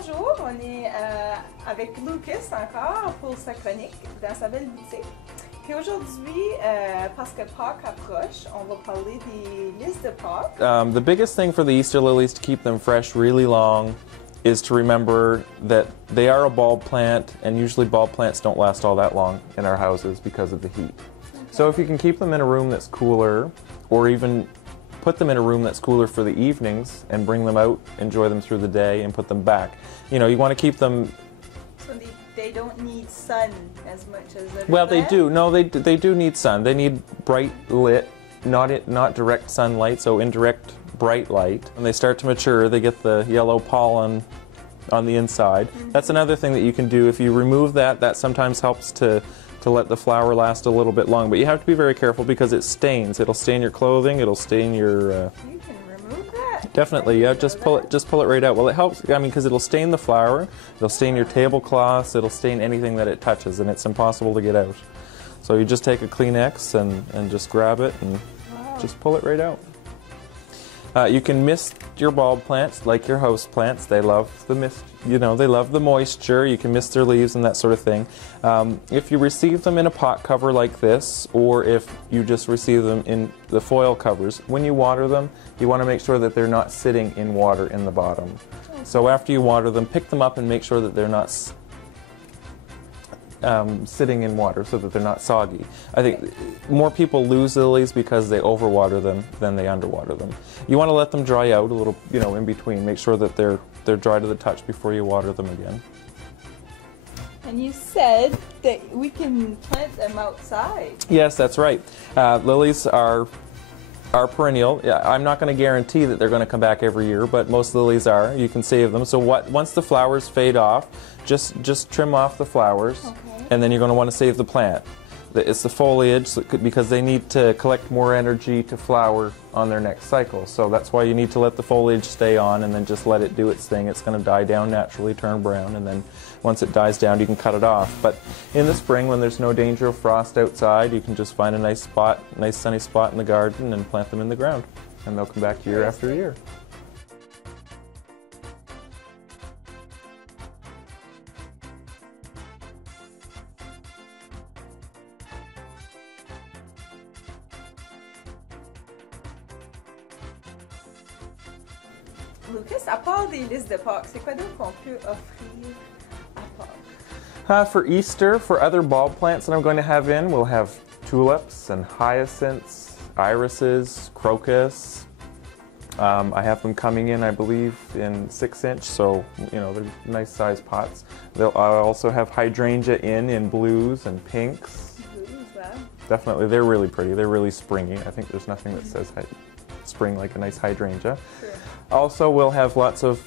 Bonjour, on est avec Lukus encore pour sa chronique dans sa belle boutique. Puis aujourd'hui, parce que Pâques approche, on va parler des listes de Pâques. The biggest thing for the Easter lilies to keep them fresh really long is to remember that they are a bulb plant, and usually bulb plants don't last all that long in our houses because of the heat. Okay. So if you can keep them in a room that's cooler, or even put them in a room that's cooler for the evenings and bring them out, enjoy them through the day, and put them back. You know, you want to keep them. So they don't need sun as much as other Well, plants? they do. No, they do need sun. They need bright lit, not direct sunlight, so indirect bright light. When they start to mature, they get the yellow pollen on the inside. Mm-hmm. That's another thing that you can do. If you remove that, that sometimes helps to let the flower last a little bit longer. But you have to be very careful because it stains. It'll stain your clothing. It'll stain your. You can remove that. Definitely, yeah. Just pull it right out. Well, it helps. I mean, because it'll stain the flower. It'll stain your tablecloths. It'll stain anything that it touches, and it's impossible to get out. So you just take a Kleenex and just grab it and just pull it right out. You can mist your bulb plants like your house plants. They love the mist, you know, they love the moisture. You can mist their leaves and that sort of thing. If you receive them in a pot cover like this, or if you just receive them in the foil covers, when you water them, you want to make sure that they're not sitting in water in the bottom. So after you water them, pick them up and make sure that they're not sitting in water so that they're not soggy. I think more people lose lilies because they overwater them than they underwater them. You want to let them dry out a little, you know, in between. Make sure that they're dry to the touch before you water them again. And you said that we can plant them outside. Yes, that's right. Lilies are perennial. Yeah, I'm not going to guarantee that they're going to come back every year, but most lilies are. You can save them. So once the flowers fade off, just trim off the flowers, and then you're going to want to save the plant. It's the foliage, because they need to collect more energy to flower on their next cycle. So that's why you need to let the foliage stay on and then just let it do its thing. It's going to die down naturally, turn brown, and then once it dies down, you can cut it off. But in the spring, when there's no danger of frost outside, you can just find a nice spot, nice sunny spot in the garden and plant them in the ground. And they'll come back year after year. Lukus, à part des listes de Pâques, c'est quoi d'autre qu'on peut offrir à Pâques? For Easter, for other bulb plants that I'm going to have in, we'll have tulips and hyacinths, irises, crocus. I have them coming in, I believe, in 6-inch, so you know they're nice sized pots. I'll also have hydrangea in blues and pinks. Blues, wow. Definitely, they're really pretty. They're really springy. I think there's nothing that says spring like a nice hydrangea. Sure. Also, we'll have lots of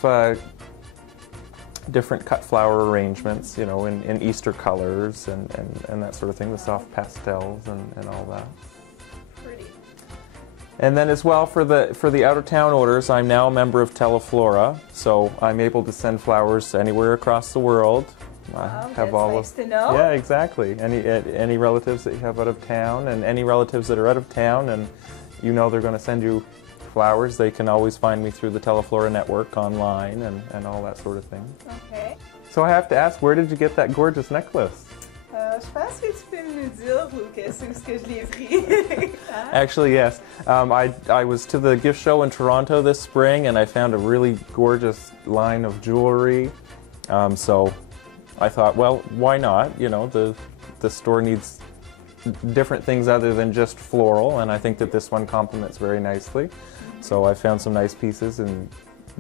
different cut flower arrangements, you know, in Easter colors and that sort of thing, the soft pastels and all that. Pretty. And then as well for the out-of-town orders, I'm now a member of Teleflora, so I'm able to send flowers anywhere across the world. Wow, have that's all nice to know. Yeah, exactly. Any relatives that you have out of town, and any relatives that are out of town, and you know they're going to send you flowers, they can always find me through the Teleflora network online and all that sort of thing. Okay. So I have to ask, where did you get that gorgeous necklace? Je pense que tu peux me dire, Lukus, où est-ce que je l'ai pris. Actually, yes. I was to the gift show in Toronto this spring, and I found a really gorgeous line of jewelry. So I thought, well, why not? You know, the store needs different things other than just floral, and I think that this one complements very nicely. So I found some nice pieces in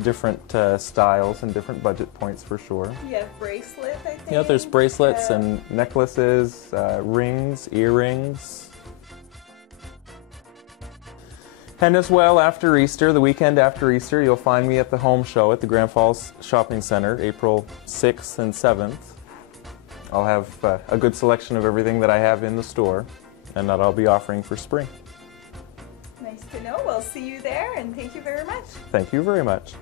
different styles and different budget points for sure. You have bracelets, I think. Yeah, there's bracelets and necklaces, rings, earrings. And as well, after Easter, the weekend after Easter, you'll find me at the home show at the Grand Falls Shopping Center, April 6th and 7th. I'll have a good selection of everything that I have in the store and that I'll be offering for spring. Nice to know. We'll see you there, and thank you very much. Thank you very much.